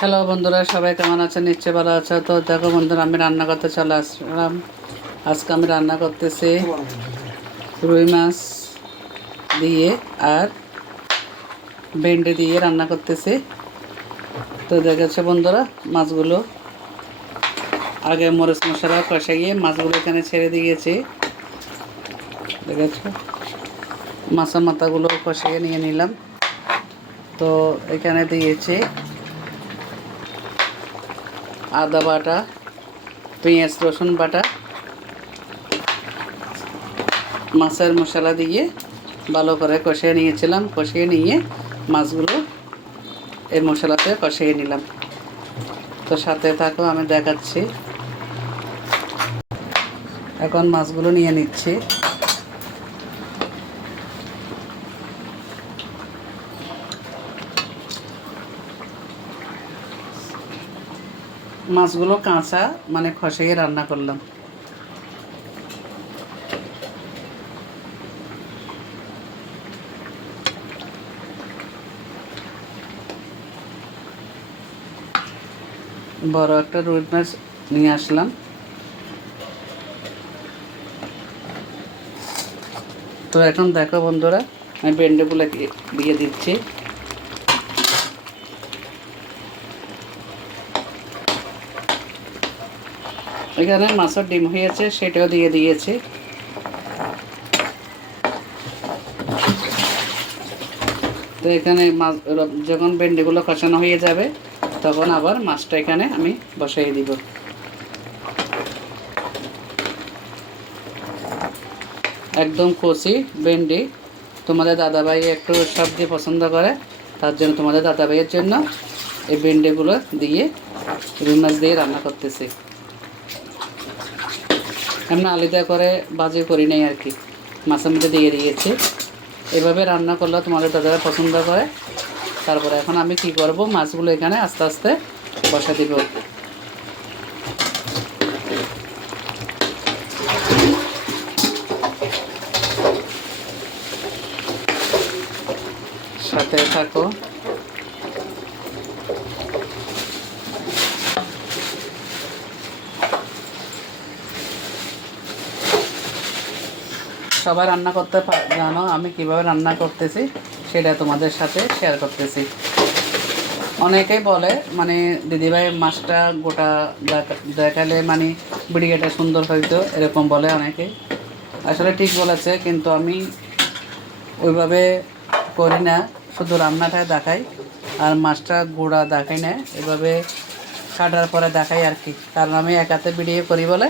Hello বন্ধুরা, সবাই কেমন আছেন? নিশ্চয়ই ভালো আছে। তো দেখো বন্ধুরা, আমি রান্না করতে চলে আসলাম। আজকে আমি রান্না করতেছি রুই মাছ দিয়ে আর ভেন্ডি দিয়ে রান্না করতেছি। তো দেখেছো বন্ধুরা, মাছগুলো আগে মরিচ মশলা কষাইয়ে মাছগুলো এখানে ছেড়ে দিয়েছি। দেখেছো, মাছের মাথাগুলো কষিয়ে নিয়ে নিলাম। তো এখানে দিয়েছি আদা বাটা, পেঁয়াজ রসুন বাটা, মাছের মশলা দিয়ে ভালো করে কষিয়ে নিয়েছিলাম। কষিয়ে নিয়ে মাছগুলো এই মশলাতে কষিয়ে নিলাম। তো সাথে থাকো, আমি দেখাচ্ছি। এখন মাছগুলো নিয়ে নিচ্ছি। মাছগুলো কাঁচা মানে খসিয়ে রান্না করলাম। বড় একটা রুই মাছ নিয়ে আসলাম। তো এখন দেখো বন্ধুরা, আমি ভেন্ডিগুলো দিয়ে দিচ্ছি। এখানে মাছের ডিম হয়েছে, সেটাও দিয়ে দিয়েছি। তো এখানে মাছ যখন ভেন্ডিগুলো কষানো হয়ে যাবে, তখন আবার মাছটা এখানে আমি বসাই দিব। একদম কচি ভেন্ডি। তোমাদের দাদাভাই একটু সবজি পছন্দ করে, তার জন্য তোমাদের দাদাভাইয়ের জন্য এই ভেন্ডিগুলো দিয়ে রুই মাছ দিয়ে রান্না করতেছি। এমনি আলাদা করে ভাজি করি নাই আর কি, মাছের মধ্যে দিয়ে দিয়েছি। এভাবে রান্না করলে তোমাদের দাদারা পছন্দ করে। তারপরে এখন আমি কি করব, মাছগুলো এখানে আস্তে আস্তে বসা দিব। সাথে থাকো। সবাই রান্না করতে জানো, আমি কিভাবে রান্না করতেছি সেটা তোমাদের সাথে শেয়ার করতেছি। অনেকেই বলে মানে দিদিভাই মাছটা গোটা দেখালে মানে বিড়িয়াটা সুন্দর হইতো, এরকম বলে অনেকে। আসলে ঠিক বলেছে, কিন্তু আমি ওইভাবে করি না। শুধু রান্নাটাই দেখাই আর মাছটা গোড়া দেখাই না, এভাবে কাটার পরে দেখাই আর কি। কারণ আমি একাতে ভিডিও করি বলে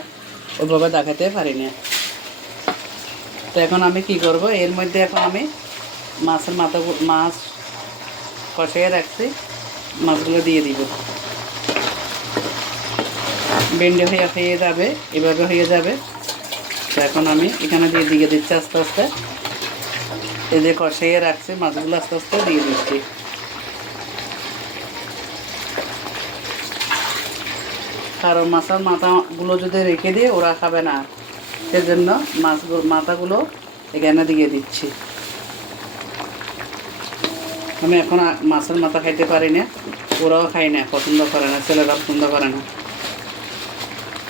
ওইভাবে দেখাতে পারি না। তো এখন আমি কি করব, এর মধ্যে এখন আমি মাছের মাছ কষিয়ে রাখছি, মাছগুলো দিয়ে দিব। ভেন্ডি হয়ে যাবে, এভাবে হয়ে যাবে। তো এখন আমি এখানে দিয়ে দিচ্ছি আস্তে আস্তে। এই যে কষিয়ে রাখছি মাছগুলো আস্তে আস্তে দিয়ে দিচ্ছি। কারণ মাছের মাথাগুলো যদি রেখে দিয়ে ওরা খাবে না, সেজন্য মাথাগুলো এখানে দিয়ে দিচ্ছি। আমি এখন মাছের মাথা খাইতে পারি না, ওরাও খাই না, পছন্দ করে না, ছেলেরা পছন্দ করে না।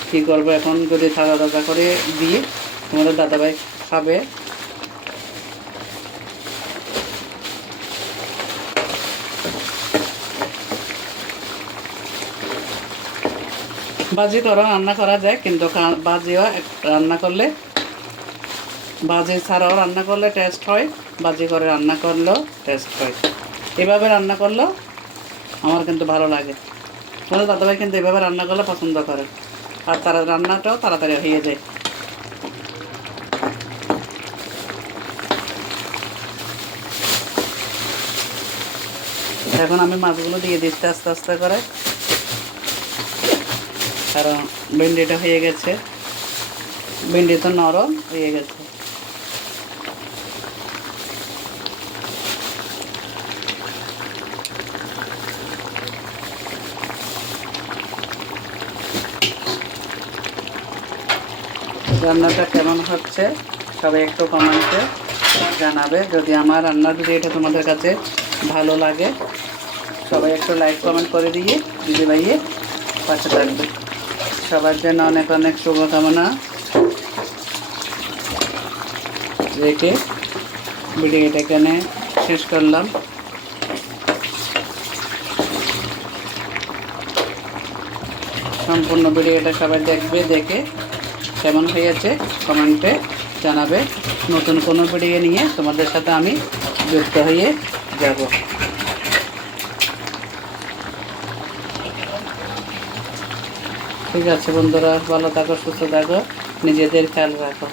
কী করবো এখন, যদি তাজা করে দিই তোমাদের দাদাভাই খাবে। ভাজি করো, রান্না করা যায়, কিন্তু ভাজিও রান্না করলে, ভাজি ছাড়াও রান্না করলে টেস্ট হয়, ভাজি করে রান্না করলেও টেস্ট হয়। এভাবে রান্না করলেও আমার কিন্তু ভালো লাগে। তোমাদের দাদাভাই কিন্তু এভাবে রান্না করলে পছন্দ করে, আর তারা রান্নাটাও তাড়াতাড়ি হয়ে যায়। এখন আমি মাছগুলো দিয়ে দিচ্ছি আস্তে আস্তে করে, কারণ ভেন্ডিটা হয়ে গেছে, ভেন্ডি তো নরম হয়ে গেছে। রান্নাটা কেমন হচ্ছে সবাই একটু কমেন্টে জানাবে। যদি আমার রান্নার ভিডিওটা তোমাদের কাছে ভালো লাগে, সবাই একটু লাইক কমেন্ট করে দিয়ে দিদিভাইয়ে পাশে থাকবে। সবার জন্য অনেক অনেক শুভকামনা রেখে ভিডিওটা এখানে শেষ করলাম। সম্পূর্ণ ভিডিওটা সবাই দেখবে, দেখে কেমন হয়েছে কমেন্টে জানাবে। নতুন কোনো ভিডিও নিয়ে তোমাদের সাথে আমি যুক্ত হয়ে যাব। ঠিক আছে বন্ধুরা, ভালো থাকো, সুস্থ থাকো, নিজেদের খেয়াল রাখো।